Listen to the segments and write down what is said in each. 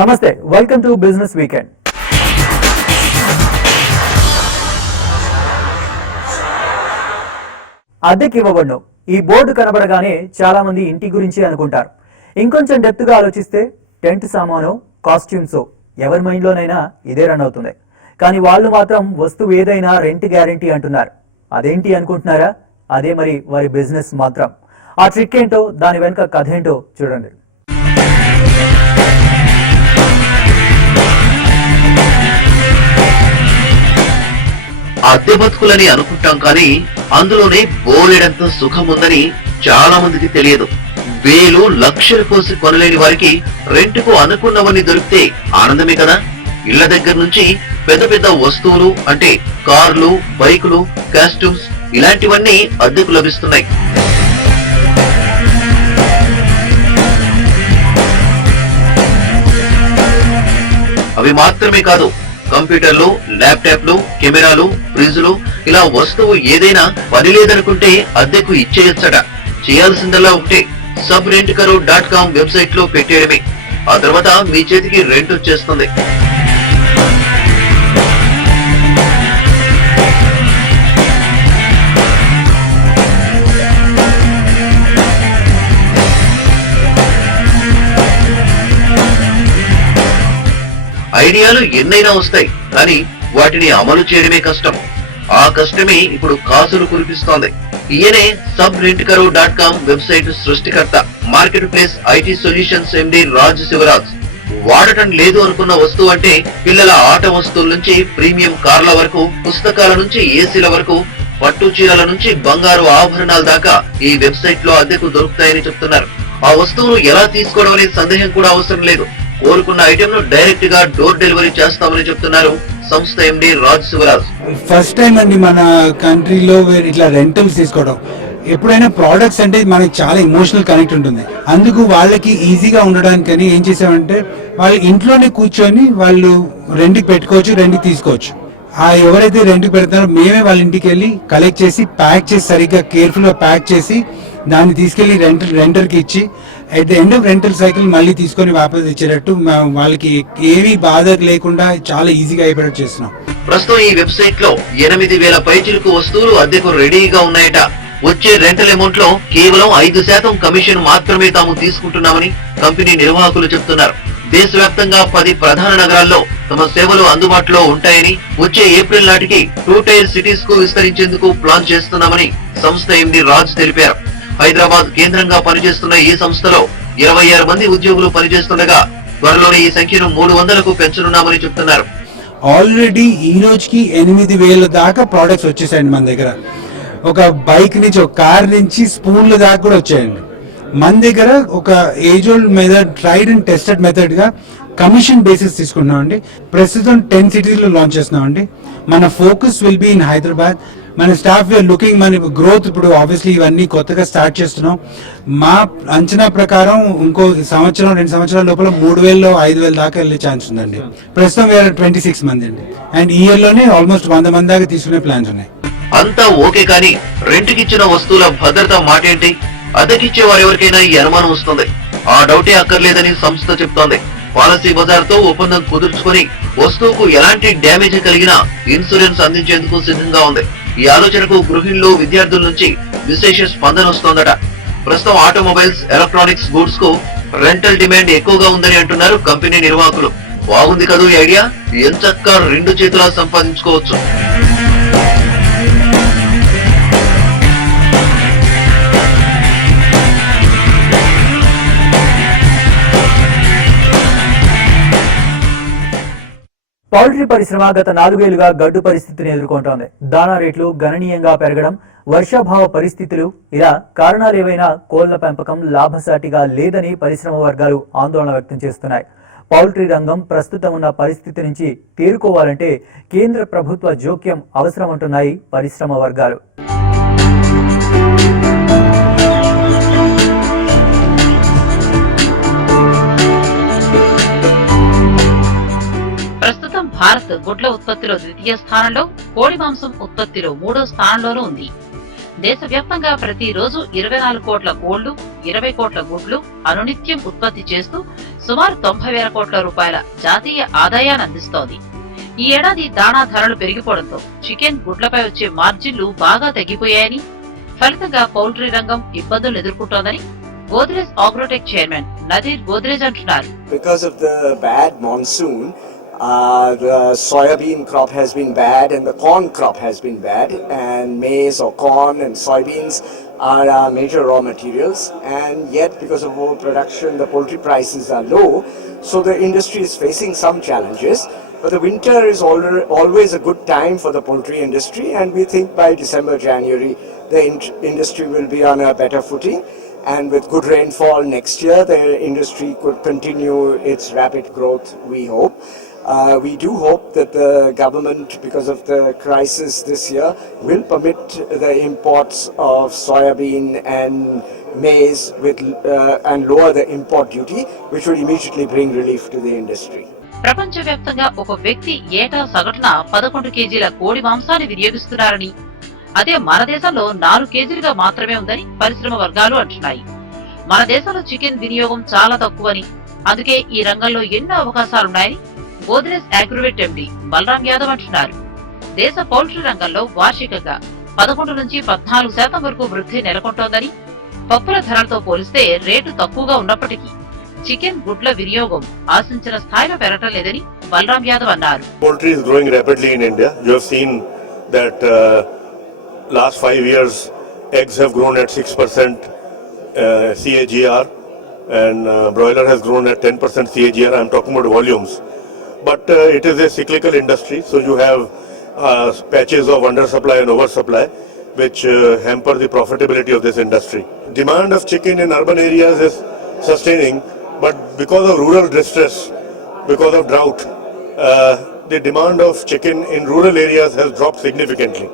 నమస్తే, welcome to business weekend. అద్దెకి ఇవ్వబడును ఈ బోర్డు కనబడగానే చాలా మంది ఇంటి గురించి అనుకుంటారు. ఇంకొంచెం డెప్త్ గా ఆలోచిస్తే టెంట్ సామాను, కాస్ట్యూమ్స్ ఎవరి మైండ్లోనైనా ఇదే రన్ అవుతుంది. కానీ వాళ్ళు మాత్రం వస్తువు ఏదైనా రెంట్ గ్యారంటీ అంటున్నారు. అదేంటి అనుకుంటున్నారా? అదే మరి వారి బిజినెస్ మాత్రం. ఆ ట్రిక్ ఏంటో, దాని వెనుక కథ ఏంటో చూడండి. అద్దె బతుకులని అనుకుంటాం కానీ అందులోనే బోలెడంత సుఖం ఉందని చాలా మందికి తెలియదు. వేలు లక్షలు పోసి కొనలేని వారికి రెంట్కు అనుకున్నవన్నీ దొరికితే ఆనందమే కదా. ఇళ్ల దగ్గర నుంచి పెద్ద పెద్ద వస్తువులు అంటే కార్లు, బైకులు, కాస్ట్యూమ్స్ ఇలాంటివన్నీ అద్దెకు లభిస్తున్నాయి. అవి మాత్రమే కాదు, కంప్యూటర్లు, ల్యాప్టాప్లు, కెమెరాలు, ఫ్రిడ్జ్లు ఇలా వస్తువు ఏదైనా పని లేదనుకుంటే అద్దెకు ఇచ్చేయచ్చట. చేయాల్సిందల్లా ఒకటే, subrentkaru.com వెబ్సైట్ లో పెట్టేయడమే. ఆ తర్వాత మీ చేతికి రెంట్ వచ్చేస్తుంది. ఐడియాలు ఎన్నైనా వస్తాయి, కానీ వాటిని అమలు చేయడమే కష్టం. ఆ కష్టమే ఇప్పుడు కాసులు కురిపిస్తోంది. ఈయనే subrentkaru.com వెబ్సైట్ సృష్టికర్త, మార్కెట్ ప్లేస్ ఐటీ సొల్యూషన్స్ ఎండి రాజ్ శివరాజ్. వాడటం లేదు అనుకున్న వస్తువు అంటే పిల్లల ఆట వస్తువుల నుంచి ప్రీమియం కార్ల వరకు, పుస్తకాల నుంచి ఏసీల వరకు, పట్టు చీరల నుంచి బంగారు ఆభరణాల దాకా ఈ వెబ్సైట్ లో అద్దెకు దొరుకుతాయని చెప్తున్నారు. ఆ వస్తువును ఎలా తీసుకోవడం అనే సందేహం కూడా అవసరం లేదు. కోరుకున్న ఐటమ్ ను డైరెక్ట్ గా డోర్ డెలివరీ చేస్తామని చెప్తున్నారు సంస్థ ఎండి రాజ్ శివరాజ్. ఫస్ట్ టైం అండి మన కంట్రీలో ఇట్లా రెంటల్స్ తీసుకోవడం. ఎప్పుడైనా ప్రోడక్ట్స్ అంటే మనకి చాలా ఎమోషనల్ కనెక్ట్ ఉంటుంది. అందుకు వాళ్ళకి ఈజీగా ఉండడానికని ఏం చేసామంటే, వాళ్ళు ఇంట్లోనే కూర్చొని వాళ్ళు రెంట్కి పెట్టుకోవచ్చు, రెంట్కి తీసుకోవచ్చు. ఆ ఎవరైతే రెంట్కి పెడతారో మేమే వాళ్ళ ఇంటికి వెళ్ళి కలెక్ట్ చేసి ప్యాక్ చేసి సరిగ్గా కేర్ఫుల్ గా ప్యాక్ చేసి దాన్ని తీసుకెళ్లి రెంటర్కి ఇచ్చి at the end of rental cycle మళ్ళీ తీసుకొని వాపస్ ఇచ్చేటట్టు వాళ్ళకి ఏమీ బాధ లేకుండా చాలా ఈజీగా అయిపోయేటట్టు చేస్తున్నాం. ప్రస్తుతం ఈ వెబ్సైట్ లో 8,000 పైచిలకు వస్తువులు అద్దెకు రెడీగా ఉన్నాయట. వచ్చే రెంటల్ అమౌంట్ లో కేవలం 5% కమిషన్ మాత్రమే తాము తీసుకుంటున్నామని కంపెనీ నిర్వాహకులు చెప్తున్నారు. దేశవ్యాప్తంగా 10 ప్రధాన నగరాల్లో తమ సేవలు అందుబాటులో ఉంటాయని, వచ్చే ఏప్రిల్ నాటికి 2 టైర్ సిటీస్ కు విస్తరించేందుకు ప్లాన్ చేస్తున్నామని సంస్థ ఎండి రాజ్ తెలిపారు. హైదరాబాద్ కేంద్రంగా పనిచేస్తున్న ఈ సంస్థలో 26 మంది ఉద్యోగులు పనిచేస్తుండగా త్వరలోనే ఈ సంఖ్యను 300కు పెంచనున్నామని చెప్తున్నారు. ఆల్రెడీ ఈ రోజుకి 8,000 దాకా ప్రోడక్ట్స్ వచ్చేసాయండి మన దగ్గర. ఒక బైక్ నుంచి, ఒక కార్ నుంచి స్పూన్ల దాకా కూడా వచ్చాయండి మన దగ్గర. ఒక age old method, tried and tested method గా కమిషన్ బేసిస్ తీసుకున్నామండి. ప్రస్తుతం 10 సిటీలో లాంచ్ చేస్తున్నామండి. మన focus will be in Hyderabad. మన స్టాఫ్ లుకింగ్, మన గ్రోత్ ఇప్పుడు ఆబ్వియస్లీ ఇవన్నీ కొత్తగా స్టార్ట్ చేస్తున్నాం. మా అంచనా ప్రకారం ఇంకో సంవత్సరం 2 సంవత్సరాల లోపల 3,000 5,000 దాకా వెళ్ళే ఛాన్స్ ఉందండి. ప్రస్తుతం వేరే 26 మంది అండి. అండ్ ఈ ఇయర్ లోనే ఆల్మోస్ట్ 100 మంది దాకా తీసుకునే ప్లాన్స్ ఉన్నాయి. అంతా ఓకే, కానీ రెంట్కిచ్చిన వస్తువుల భద్రత మాటేంటి? అద్దెకిచ్చే వారెవరికైనా ఈ అనుమానం వస్తుంది. ఆ డౌటే అక్కర్లేదని సంస్థ చెప్తోంది. పాలసీ బజార్ తో ఒప్పందం కుదుర్చుకుని వస్తువుకు ఎలాంటి డ్యామేజ్ కలిగినా ఇన్సూరెన్స్ అందించేందుకు సిద్ధంగా ఉంది. ఈ ఆలోచనకు గృహిణులు, విద్యార్థుల నుంచి విశేష స్పందన వస్తోందట. ప్రస్తుతం ఆటోమొబైల్స్, ఎలక్ట్రానిక్స్ గూడ్స్ కు రెంటల్ డిమాండ్ ఎక్కువగా ఉందని అంటున్నారు కంపెనీ నిర్వాహకులు. బాగుంది కదూ ఈ ఐడియా, ఎంచక్కా 2 చేతులా సంపాదించుకోవచ్చు. పౌల్ట్రీ పరిశ్రమ గత 4 ఏళ్లుగా గడ్డు పరిస్థితిని ఎదుర్కొంటోంది. దాణా రేట్లు గణనీయంగా పెరగడం, వర్షాభావ పరిస్థితులు, ఇలా కారణాలు ఏవైనా కోళ్ల పెంపకం లాభసాటిగా లేదని పరిశ్రమ వర్గాలు ఆందోళన వ్యక్తం చేస్తున్నాయి. పౌల్ట్రీ రంగం ప్రస్తుతం ఉన్న పరిస్థితి నుంచి తేరుకోవాలంటే కేంద్ర ప్రభుత్వ జోక్యం అవసరమంటున్నాయి పరిశ్రమ వర్గాలు. భారత్ గుడ్ల ఉత్పత్తిలో 2వ స్థానంలో, కోడి మాంసం ఉత్పత్తిలో 3వ స్థానంలోనూ ఉంది. దేశవ్యాప్తంగా ప్రతిరోజు 24 కోట్ల కోళ్లు, 20 కోట్ల గుడ్లు అనునిత్యం ఉత్పత్తి చేస్తూ సుమారు 90,000 కోట్ల రూపాయల జాతీయ ఆదాయాన్ని అందిస్తోంది. ఈ ఏడాది దాణా ధరలు పెరిగిపోవడంతో చికెన్, గుడ్లపై వచ్చే మార్జిన్లు బాగా తగ్గిపోయాయని, ఫలితంగా పౌల్ట్రీ రంగం ఇబ్బందులు ఎదుర్కొంటోందని గోద్రేజ్ అగ్రోటెక్ చైర్మన్ నదీర్ గోద్రేజ్ అంటున్నారు. Because of the bad monsoon, the soybean crop has been bad and the corn crop has been bad, and maize or corn and soybeans are our major raw materials, and yet because of overproduction the poultry prices are low, so the industry is facing some challenges. But the winter is always a good time for the poultry industry, and we think by December, January the industry will be on a better footing, and with good rainfall next year the industry could continue its rapid growth, we hope. We do hope that the government, because of the crisis this year, will permit the imports of soybean and maize and lower the import duty, which would immediately bring relief to the industry. ప్రపంచవ్యాప్తంగా ఒక వ్యక్తి ఏటా సగటున 11 కేజీల కోడి మాంసాన్ని వినియోగిస్తున్నారని, అదే మన దేశంలో 4 కేజీలుగా మాత్రమే ఉందని పరిశ్రమ వర్గాలు అంటున్నాయి. మన దేశంలో చికెన్ వినియోగం చాలా తక్కువని, అందుకే ఈ రంగంలో ఎన్నో అవకాశాలున్నాయని గోద్రేజ్ అగ్రోవెట్ ఎండీ బలరాం యాదవ్ అంటున్నారు. దేశ పౌల్ట్రీ రంగంలో వార్షికంగా 11 నుంచి 14% వరకు వృద్ధి నెలకొంటోందని, పప్పుల ధరలతో పోలిస్తే రేటు తక్కువగా ఉన్నప్పటికీ చికెన్, గుడ్ల వినియోగం ఆశించిన స్థాయిలో పెరగటం లేదని బలరాం యాదవ్ అన్నారు. Poultry is growing rapidly in India. You have seen that last 5 years eggs have grown at 6% CAGR, and broiler has grown at 10% CAGR. I am talking about volumes. But it is a cyclical industry, so you have patches of undersupply and oversupply which hamper the profitability of this industry. Demand of chicken in urban areas is sustaining, but because of rural distress, because of drought, the demand of chicken in rural areas has dropped significantly.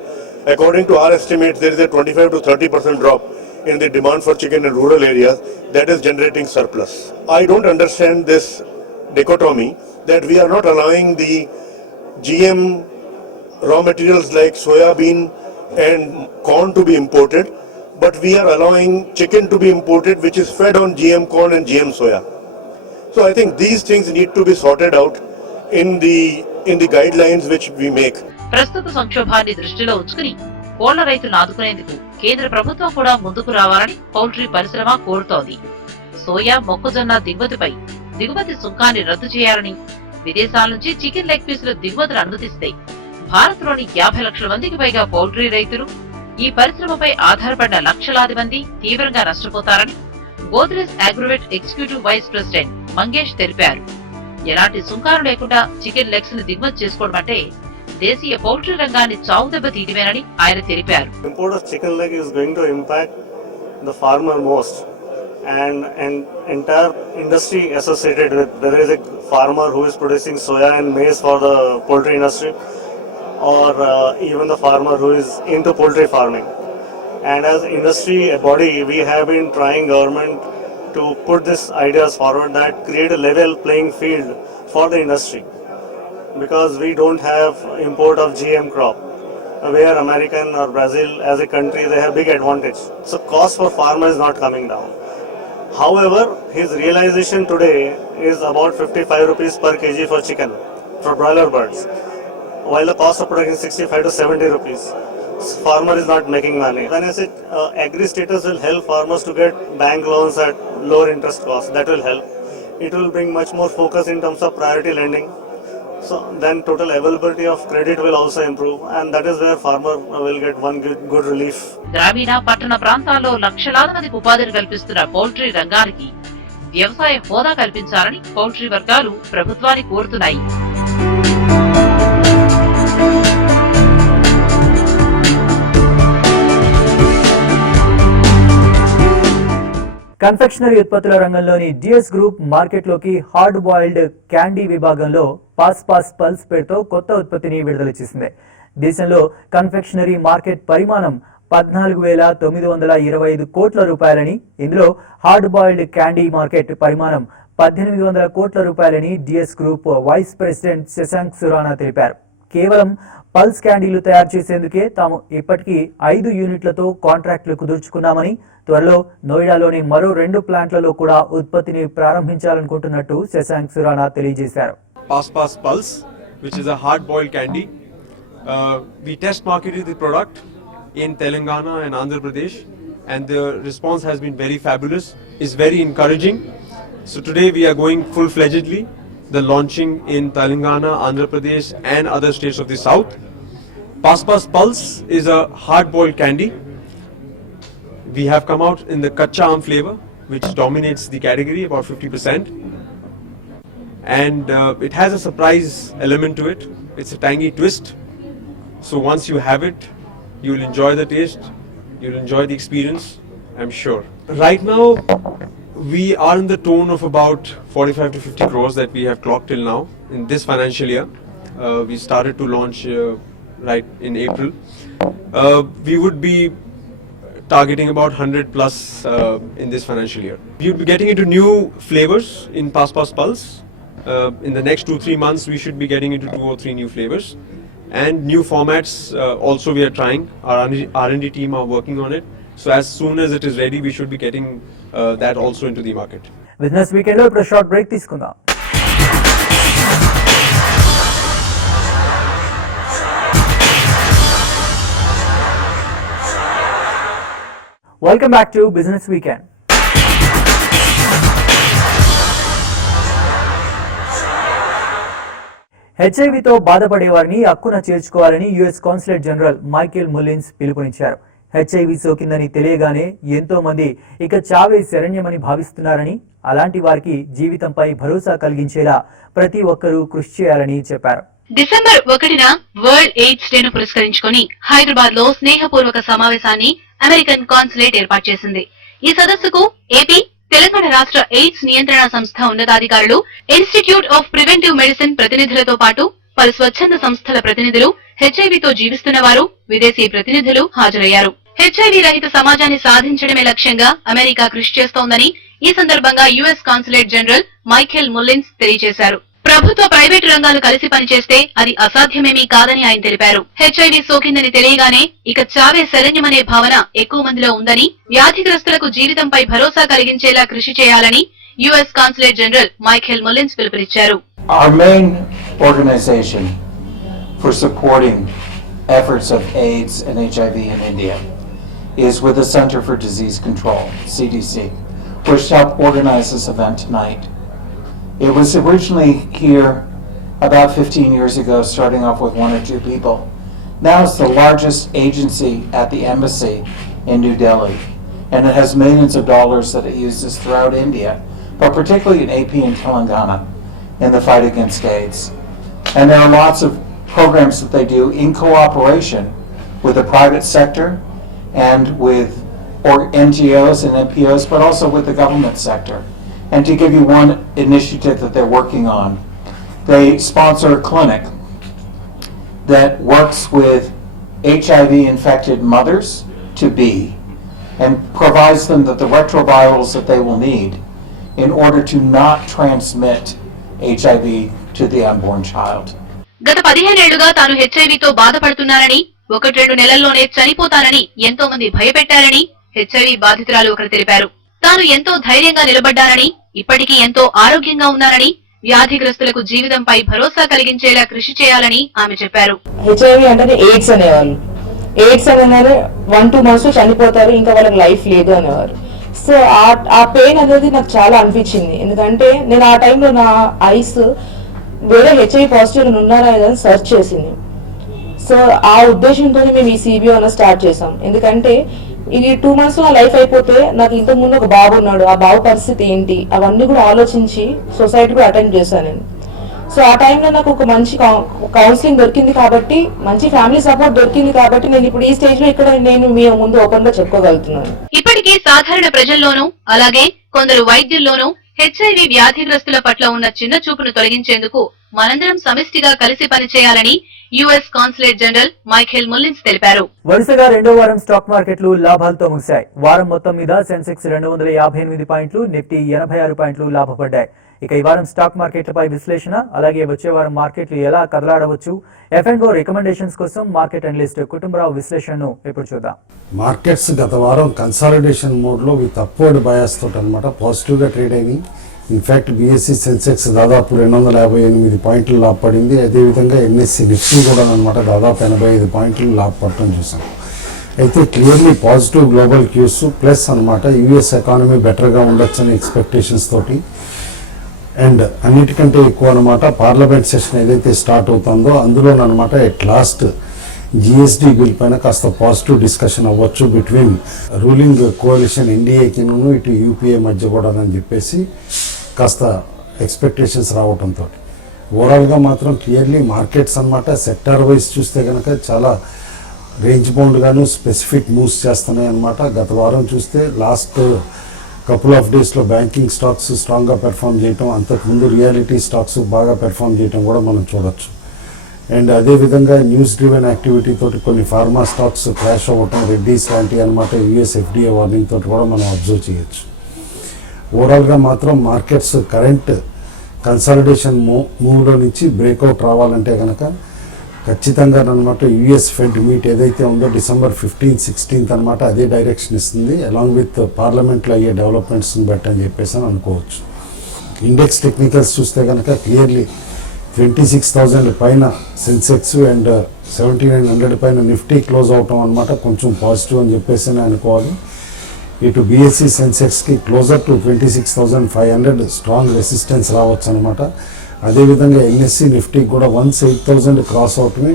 According to our estimates, there is a 25 to 30% drop in the demand for chicken in rural areas. That is generating surplus. I don't understand this dichotomy that we are not allowing the GM raw materials like soya bean and corn to be imported, but we are allowing chicken to be imported which is fed on GM corn and GM soya. So I think these things need to be sorted out in the guidelines which we make. ప్రస్తుత సంక్షోభాన్ని దృష్టిలో ఉంచుకుని కోళ్ల రైతులను ఆదుకునేందుకు కేంద్ర ప్రభుత్వం కూడా ముందుకు రావాలని పౌల్ట్రీ పరిశ్రమ కోరుతోంది. సోయా, మొక్కజొన్న దిగుమతి సుంకాన్ని రద్దు చేయాలని, విదేశాల నుంచి చికెన్ లెగ్ పీసుల దిగుమతులు అనుమతిస్తే భారత్లోని 50 లక్షల మందికి పైగా పౌల్ట్రీ రైతులు, ఈ పరిశ్రమపై ఆధారపడిన లక్షలాది మంది తీవ్రంగా నష్టపోతారని Godrej Agrovet executive vice president Mangesh తెలిపారు. ఎలాంటి సుంకాలు లేకుండా చికెన్ లెగ్స్ ని దిగుమతి చేసుకోవడం అంటే దేశీయ పౌల్ట్రీ రంగాన్ని చావుదెబ్బ తీయడమేనని ఆయన తెలిపారు. Import of chicken leg is going to impact the farmer most, and entire industry associated with. There is a farmer who is producing soya and maize for the poultry industry, or even the farmer who is into poultry farming. And as industry body, we have been trying government to put these ideas forward that create a level playing field for the industry, because we don't have import of GM crop, where American or Brazil as a country they have big advantage. So cost for farmer is not coming down. However, his realization today is about 55 rupees per kg for chicken, for broiler birds, while the cost of production is 65 to 70 rupees. Farmer is not making money. When I said agri status will help farmers to get bank loans at lower interest cost, that will help. It will bring much more focus in terms of priority lending. So then total availability of credit will also improve, and that is where farmer will get one good relief. గ్రామీణ, పట్టణ ప్రాంతాల్లో లక్షలాది మందికి ఉపాధిని కల్పిస్తున్న poultry రంగానికి వ్యవసాయ హోదా కల్పించాలని పౌల్ట్రీ వర్గాలు ప్రభుత్వాన్ని కోరుతున్నాయి. కన్ఫెక్షనరీ ఉత్పత్తుల రంగంలోని డిఎస్ గ్రూప్ మార్కెట్లోకి హార్డ్ బాయిల్డ్ క్యాండీ విభాగంలో పాస్ పల్స్ పేరుతో కొత్త ఉత్పత్తిని విడుదల చేసింది. దేశంలో కన్ఫెక్షనరీ మార్కెట్ పరిమాణం 14,925 కోట్ల రూపాయలని, ఇందులో హార్డ్ బాయిల్డ్ క్యాండీ మార్కెట్ పరిమాణం 1,800 కోట్ల రూపాయలని DS group vice president Shashank Surana తెలిపారు. కేవలం పల్స్ క్యాండీలు తయారు చేసేందుకే తాము ఇప్పటికీ 5 యూనిట్లతో కాంట్రాక్టులు కుదుర్చుకున్నామని, త్వరలో నోయిడాలోని మరో 2 ప్లాంట్లలో కూడా ఉత్పత్తిని ప్రారంభించాలనుకుంటున్నట్టు శశాంక్ సురానా తెలియజేశారు. Pas Pulse, which is a hard-boiled candy. We test marketed the product in Telangana and Andhra Pradesh, and the response has been very fabulous. It's very encouraging. So today we are going full-fledgedly, the launching in Telangana, Andhra Pradesh, and other states of the south. Pas Pulse is a hard-boiled candy. We have come out in the Kacha Aam flavor, which dominates the category, about 50%. And it has a surprise element to it. It's a tangy twist. So once you have it, you'll enjoy the taste, you'll enjoy the experience, I'm sure. Right now, we are in the tone of about 45 to 50 crores that we have clocked till now in this financial year. We started to launch right in April. We would be targeting about 100 plus in this financial year. We'll be getting into new flavors in Pas Pulse. In the next 2-3 months, we should be getting into 2 or 3 new flavors. And new formats also we are trying. Our R&D team are working on it. So as soon as it is ready, we should be getting that also into the market. Business weekend లో ఇప్పుడు short break తీసుకుందాం. Welcome back to business weekend. హెచ్ఐవితో బాధపడే వారిని హక్కున చేర్చుకోవాలని US consulate general Michael Mullins పిలుపునిచ్చారు. హెచ్ఐవి సోకిందని తెలియగానే ఎంతో మంది ఇక చావే శరణ్యమని భావిస్తున్నారని, అలాంటి వారికి జీవితంపై భరోసా కలిగించేలా ప్రతి ఒక్కరూ కృషి చేయాలని చెప్పారు. డిసెంబర్ 1న వరల్డ్ ఎయిడ్స్ డేను పురస్కరించుకొని హైదరాబాద్ లో స్నేహపూర్వక సమావేశాన్ని అమెరికన్ కాన్సులేట్ ఏర్పాటు చేసింది. ఈ సదస్సుకు ఏపీ, తెలంగాణ రాష్ట్ర ఎయిడ్స్ నియంత్రణ సంస్థ ఉన్నతాధికారులు, ఇన్స్టిట్యూట్ ఆఫ్ ప్రివెంటివ్ మెడిసిన్ ప్రతినిధులతో పాటు పలు స్వచ్ఛంద సంస్థల ప్రతినిధులు, హెచ్ఐవితో జీవిస్తున్న వారు, విదేశీ ప్రతినిధులు హాజరయ్యారు. హెచ్ఐవి రహిత సమాజాన్ని సాధించడమే లక్ష్యంగా అమెరికా కృషి చేస్తోందని ఈ సందర్భంగా US consulate general Michael Mullins తెలియజేశారు. ప్రభుత్వ, ప్రైవేటు రంగాలు కలిసి పనిచేస్తే అది అసాధ్యమేమీ కాదని ఆయన తెలిపారు. హెచ్ఐవి సోకిందని తెలియగానే ఇక చావే శరణ్యమనే భావన ఎక్కువ మందిలో ఉందని, వ్యాధిగ్రస్తులకు జీవితంపై భరోసా కలిగించేలా కృషి చేయాలని US consulate general Michael Mullins పిలుపునిచ్చారు. Our main organization for supporting efforts of AIDS and HIV in India is with the Center for Disease Control, CDC, which helped organize this event tonight. It was originally here about 15 years ago, starting off with 1 or 2 people. Now it's the largest agency at the embassy in New Delhi, and it has millions of dollars that it uses throughout India, but particularly in AP and Telangana in the fight against AIDS. And there are lots of programs that they do in cooperation with the private sector and with NGOs and NPOs, but also with the government sector. And to give you one initiative that they're working on, they sponsor a clinic that works with HIV-infected mothers to be and provides them the retrovirals that they will need in order to not transmit HIV to the unborn child. గత 15 ఏళ్లుగా తాను హెచ్ఐవితో బాధపడుతున్నానని, 1-2 నెలల్లోనే చనిపోతానని ఎంతో మంది భయపెట్టారని HIV బాధితురాలు ఒకరు తెలిపారు. తాను ఎంతో ధైర్యంగా నిలబడ్డానని, ఇప్పటికీ ఎంతో ఆరోగ్యంగా ఉన్నానని, వ్యాధిగ్రస్తులకు జీవితంపై భరోసా కలిగించేలా కృషి చేయాలని ఆమె చెప్పారు. హెచ్ఐవి అంటే ఎయిడ్స్ అనేవాళ్ళు. ఎయిడ్స్ అనేది 1-2 months లో చనిపోతారు, ఇంకా వాళ్ళకి లైఫ్ లేదు అనేవారు. సో ఆ పెయిన్ అనేది నాకు చాలా అనిపించింది. ఎందుకంటే నేను ఆ టైంలో నా ఐస్ వేరే హెచ్ఐవి పాజిటివ్ ఉన్నారా అని సెర్చ్ చేసింది. సో ఆ ఉద్దేశంతో మేము ఈ సిబిఓ స్టార్ట్ చేసాం. ఎందుకంటే ఇది 2 months లో లైఫ్ అయిపోతే నాకు ఇంతకు ముందు ఒక బాబు ఉన్నాడు, ఆ బాబు పరిస్థితి ఏంటి అవన్నీ కూడా ఆలోచించి సొసైటీ కూడా అటెండ్ చేశాను నేను. సో ఆ టైంలో నాకు ఒక మంచి కౌన్సిలింగ్ దొరికింది కాబట్టి, మంచి ఫ్యామిలీ సపోర్ట్ దొరికింది కాబట్టి నేను ఇప్పుడు ఈ స్టేజ్ లో ఇక్కడ నేను మీ ముందు ఓపెన్ గా చెప్పుకోగలుగుతున్నాను. ఇప్పటికీ సాధారణ ప్రజల్లోనూ అలాగే కొందరు వైద్యుల్లోనూ హెచ్ఐవి వ్యాధిగ్రస్తుల పట్ల ఉన్న చిన్న చూపును తొలగించేందుకు మనందరం సమిష్టిగా కలిసి పనిచేయాలని US consulate general Michael Mullins తెలిపారు. వరుసగా 2వ వారం స్టాక్ మార్కెట్లు లాభాలతో ముగిశాయి. వారం మొత్తం మీద సెన్సెక్స్ 258 పాయింట్లు, నిఫ్టీ 86 పాయింట్లు లాభపడ్డాయి. ఇక ఈ వారం స్టాక్ మార్కెట్లపై విశ్లేషణ, అలాగే వచ్చే వారం మార్కెట్లు ఎలా కదలాడవచ్చు, F&O రికమెండేషన్స్ కోసం మార్కెట్ అనలిస్ట్ కుటుంబరావు విశ్లేషణను ఇప్పుడు చూద్దాం. మార్కెట్స్ గత వారం కన్సాలిడేషన్ మోడ్లో విత్ అప్వర్డ్ బయాస్ తోటి అనమాట పాజిటివ్గా ట్రేడ్ అయినాయి. ఇన్ఫ్యాక్ట్ బీఎస్సీ సెన్సెక్స్ దాదాపు 258 పాయింట్లు లాభపడింది. అదేవిధంగా ఎన్ఎస్సీ నిఫ్టీ కూడా అనమాట దాదాపు 85 పాయింట్లు లాభపడటం చూసాం. అయితే clearly positive global cues plus అనమాట యూఎస్ ఎకానమీ బెటర్గా ఉండొచ్చని ఎక్స్పెక్టేషన్స్ తోటి అండ్ అన్నిటికంటే ఎక్కువ అనమాట పార్లమెంట్ సెషన్ ఏదైతే స్టార్ట్ అవుతుందో అందులోనమాట ఎట్ లాస్ట్ జిఎస్టీ బిల్ పైన కాస్త పాజిటివ్ డిస్కషన్ అవ్వచ్చు బిట్వీన్ రూలింగ్ కోalition ఎన్డీఏకి ఇటు యూపీఏ మధ్య కూడా అని చెప్పేసి కాస్త ఎక్స్పెక్టేషన్స్ రావడంతో ఓవరాల్గా మాత్రం క్లియర్లీ మార్కెట్స్ అనమాట సెక్టార్ వైజ్ చూస్తే కనుక చాలా రేంజ్ బౌండ్గాను స్పెసిఫిక్ మూవ్స్ చేస్తున్నాయి అనమాట. గత వారం చూస్తే లాస్ట్ కపుల్ ఆఫ్ డేస్లో బ్యాంకింగ్ స్టాక్స్ స్ట్రాంగ్గా పెర్ఫామ్ చేయటం, అంతకుముందు రియాలిటీ స్టాక్స్ బాగా పెర్ఫామ్ చేయటం కూడా మనం చూడొచ్చు. అండ్ అదేవిధంగా న్యూస్ డ్రివెన్ యాక్టివిటీ తోటి కొన్ని ఫార్మా స్టాక్స్ క్రాష్ అవ్వటం, రెడ్డీస్ లాంటి అనమాట యూఎస్ ఎఫ్డిఏ వార్నింగ్ తోటి కూడా మనం అబ్జర్వ్ చేయొచ్చు. ఓవరాల్గా మాత్రం మార్కెట్స్ కరెంట్ కన్సాలిడేషన్ మూవ్లో నుంచి బ్రేక్అవుట్ రావాలంటే కనుక ఖచ్చితంగా అనమాట యూఎస్ ఫెడ్ మీట్ ఏదైతే ఉందో December 15th, 16th అనమాట అదే డైరెక్షన్ ఇస్తుంది అలాంగ్ విత్ పార్లమెంట్లో అయ్యే డెవలప్మెంట్స్ని బట్టి అని చెప్పేసి అని అనుకోవచ్చు. ఇండెక్స్ టెక్నికల్స్ చూస్తే కనుక క్లియర్లీ 26,000 పైన సెన్సెక్స్ అండ్ 1,700 పైన నిఫ్టీ క్లోజ్ అవటం అనమాట కొంచెం పాజిటివ్ అని చెప్పేసి అనుకోవాలి. ఇటు బీఎస్సీ సెన్సెక్స్కి క్లోజర్ టు 26,500 స్ట్రాంగ్ రెసిస్టెన్స్ రావచ్చు అనమాట. అదేవిధంగా ఎన్ఎస్సీ నిఫ్టీకి కూడా 8,000 క్రాస్ అవటమే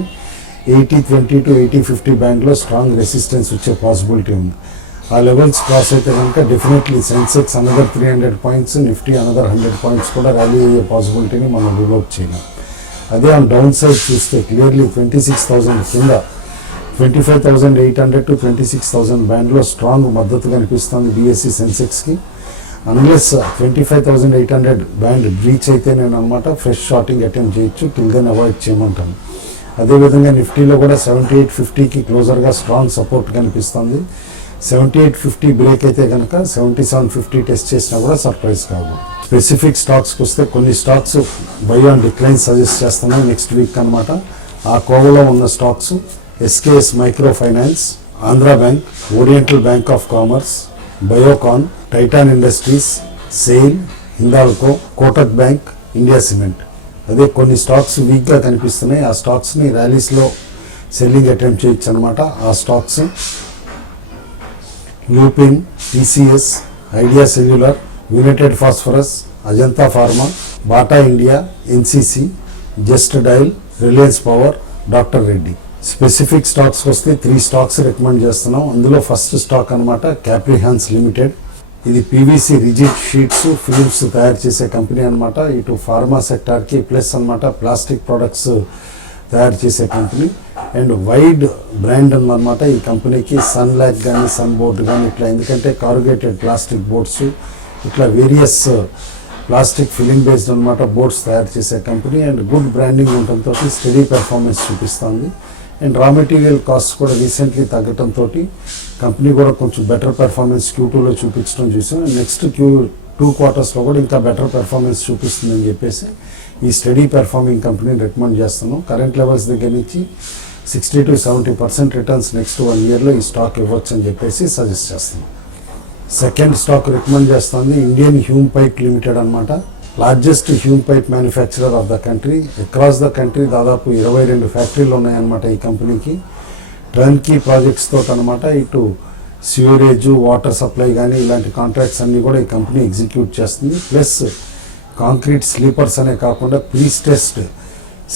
80-20 to 80-50 బ్యాండ్లో స్ట్రాంగ్ రెసిస్టెన్స్ వచ్చే పాసిబిలిటీ ఉంది. ఆ లెవెల్స్ క్రాస్ అయితే కనుక definitely Sensex another 300 points, Nifty another 100 points కూడా ర్యాలీ అయ్యే పాసిబిలిటీని మనం రూల్ అవుట్ చేయలేం. అదే ఆన్ డౌన్ సైడ్ చూస్తే క్లియర్లీ 26,000 కింద 25,800 to 26,000 బ్యాండ్లో స్ట్రాంగ్ మద్దతు కనిపిస్తుంది బీఎస్సీ సెన్సెక్స్కి. అన్లెస్ 25,800 బ్యాండ్ బ్రీచ్ అయితే నేను అనమాట ఫ్రెష్ షార్టింగ్ అటెంప్ట్ చేయొచ్చు, టిల్ దెన్ అవాయిడ్ చేయమంటాను. అదేవిధంగా నిఫ్టీలో కూడా 7850కి క్లోజర్గా స్ట్రాంగ్ సపోర్ట్ కనిపిస్తుంది. 7850 బ్రేక్ అయితే కనుక 7750 టెస్ట్ చేసినా కూడా సర్ప్రైజ్ కాదు. స్పెసిఫిక్ స్టాక్స్కి వస్తే కొన్ని stocks buy on decline suggest చేస్తున్నాయి నెక్స్ట్ వీక్ అనమాట. ఆ కోవలో ఉన్న stocks SKS micro finance, Andhra bank, oriental bank of commerce, Biocon, Titan industries, SAIL, Hindalco, Kotak bank, India cement. అదే కొన్ని స్టాక్స్ వీక్గా కనిపిస్తున్నాయి. ఆ స్టాక్స్ని ర్యాలీస్లో సెల్లింగ్ అటెంప్ట్ చేయొచ్చు అనమాట. ఆ stocks Lupin, TCS, idea cellular, United phosphorus, Ajanta pharma, Bata India, NCC, just dial, Reliance power, doctor Reddy. Specific stocks వస్తే 3 stocks recommend చేస్తున్నాం. అందులో ఫస్ట్ స్టాక్ అనమాట క్యాప్రిహాన్స్ లిమిటెడ్. ఇది పీవీసీ రిజిడ్ షీట్స్ ఫిలిమ్స్ తయారు చేసే కంపెనీ అనమాట. ఇటు ఫార్మా సెక్టార్కి ప్లస్ అనమాట ప్లాస్టిక్ ప్రొడక్ట్స్ తయారు చేసే కంపెనీ అండ్ వైడ్ బ్రాండ్ అనమాట. ఈ కంపెనీకి సన్ ల్యాక్ కానీ సన్ బోర్డ్ కానీ ఇట్లా, ఎందుకంటే కారుగేటెడ్ ప్లాస్టిక్ బోర్డ్స్ ఇట్లా వేరియస్ ప్లాస్టిక్ ఫిలిం బేస్డ్ అనమాట బోర్డ్స్ తయారు చేసే కంపెనీ అండ్ గుడ్ బ్రాండింగ్ ఉండటంతో స్టడీ పెర్ఫార్మెన్స్ చూపిస్తుంది. అండ్ రా మెటీరియల్ కాస్ట్ కూడా రీసెంట్లీ తగ్గడంతో కంపెనీ కూడా కొంచెం బెటర్ పెర్ఫార్మెన్స్ Q2లో చూపించడం చూసాం. నెక్స్ట్ Q2 క్వార్టర్స్లో కూడా ఇంకా బెటర్ పెర్ఫార్మెన్స్ చూపిస్తుందని చెప్పేసి ఈ స్టడీ పెర్ఫార్మింగ్ కంపెనీని రికమెండ్ చేస్తున్నాం. కరెంట్ లెవెల్స్ దగ్గర నుంచి 60 to 70% రిటర్న్స్ నెక్స్ట్ 1 yearలో ఈ స్టాక్ ఇవ్వచ్చు అని చెప్పేసి సజెస్ట్ చేస్తున్నాం. సెకండ్ స్టాక్ రికమెండ్ చేస్తుంది ఇండియన్ హ్యూమ్ పైప్ లిమిటెడ్ అనమాట. Largest Hume pipe manufacturer of the country. Across the country దాదాపు 22 ఫ్యాక్టరీలు ఉన్నాయన్నమాట ఈ కంపెనీకి. టర్న్కీ ప్రాజెక్ట్స్ తోటి అనమాట ఇటు సివరేజ్, వాటర్ సప్లై కానీ ఇలాంటి కాంట్రాక్ట్స్ అన్నీ కూడా ఈ కంపెనీ ఎగ్జిక్యూట్ చేస్తుంది. ప్లస్ కాంక్రీట్ స్లీపర్స్ అనే కాకుండా ప్రీస్టెస్ట్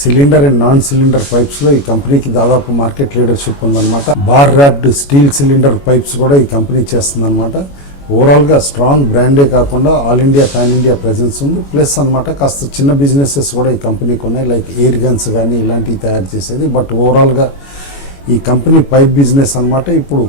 సిలిండర్ అండ్ నాన్ సిలిండర్ పైప్స్లో ఈ కంపెనీకి దాదాపు మార్కెట్ లీడర్షిప్ ఉందన్నమాట. Bar wrapped steel cylinder pipes కూడా ఈ కంపెనీ చేస్తుంది అనమాట. ఓవరాల్గా స్ట్రాంగ్ బ్రాండే కాకుండా all India pan India presence ఉంది. ప్లస్ అనమాట కాస్త చిన్న బిజినెసెస్ కూడా ఈ కంపెనీకి ఉన్నాయి, లైక్ ఎయిర్ గన్స్ కానీ ఇలాంటివి తయారు చేసేది. బట్ ఓవరాల్గా ఈ కంపెనీ పైప్ బిజినెస్ అనమాట ఇప్పుడు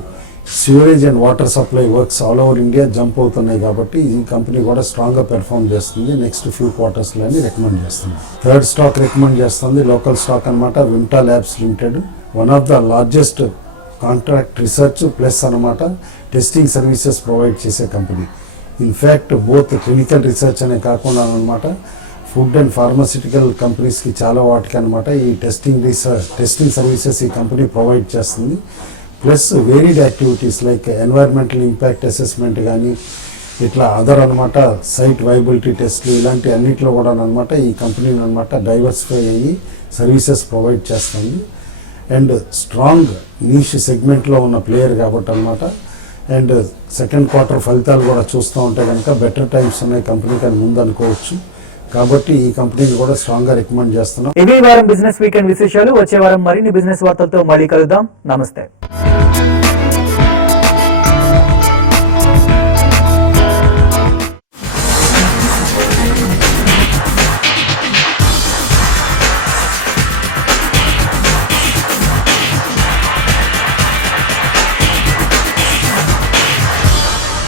sewerage and water supply works all over India jump అవుతున్నాయి కాబట్టి ఈ కంపెనీ కూడా స్ట్రాంగ్గా పెర్ఫామ్ చేస్తుంది నెక్స్ట్ ఫ్యూ క్వార్టర్స్లో అని రికమెండ్ చేస్తుంది. థర్డ్ స్టాక్ రికమెండ్ చేస్తుంది లోకల్ స్టాక్ అనమాట వింటా labs limited. One of the largest contract research plus అనమాట టెస్టింగ్ సర్వీసెస్ ప్రొవైడ్ చేసే company. In fact both clinical research అనే కాకుండా అనమాట ఫుడ్ అండ్ ఫార్మాసిటికల్ కంపెనీస్కి చాలా వాటికి అనమాట ఈ టెస్టింగ్ సర్వీసెస్ ఈ కంపెనీ ప్రొవైడ్ చేస్తుంది. Plus varied activities like environmental impact assessment కానీ ఇట్లా అదర్ అనమాట సైట్ వైబిలిటీ టెస్ట్లు ఇలాంటి అన్నింటిలో కూడా అనమాట ఈ కంపెనీని అనమాట డైవర్సిఫై అయ్యి సర్వీసెస్ ప్రొవైడ్ చేస్తుంది. అండ్ స్ట్రాంగ్ నీష్ సెగ్మెంట్లో ఉన్న ప్లేయర్ కాబట్టి అనమాట. అండ్ సెకండ్ క్వార్టర్ ఫలితాలు కూడా చూస్తూ ఉంటే కనుక బెటర్ టైమ్స్ ఉన్నాయి కంపెనీకి అని ముందు అనుకోవచ్చు. కాబట్టి ఈ కంపెనీని కూడా స్ట్రాంగ్గా రికమెండ్ చేస్తున్నాం. ఇవి వారం బిజినెస్ వీకెండ్ విశేషాలు. వచ్చే వారం మరిన్ని బిజినెస్ వార్తలతో మళ్ళీ కలుద్దాం. నమస్తే.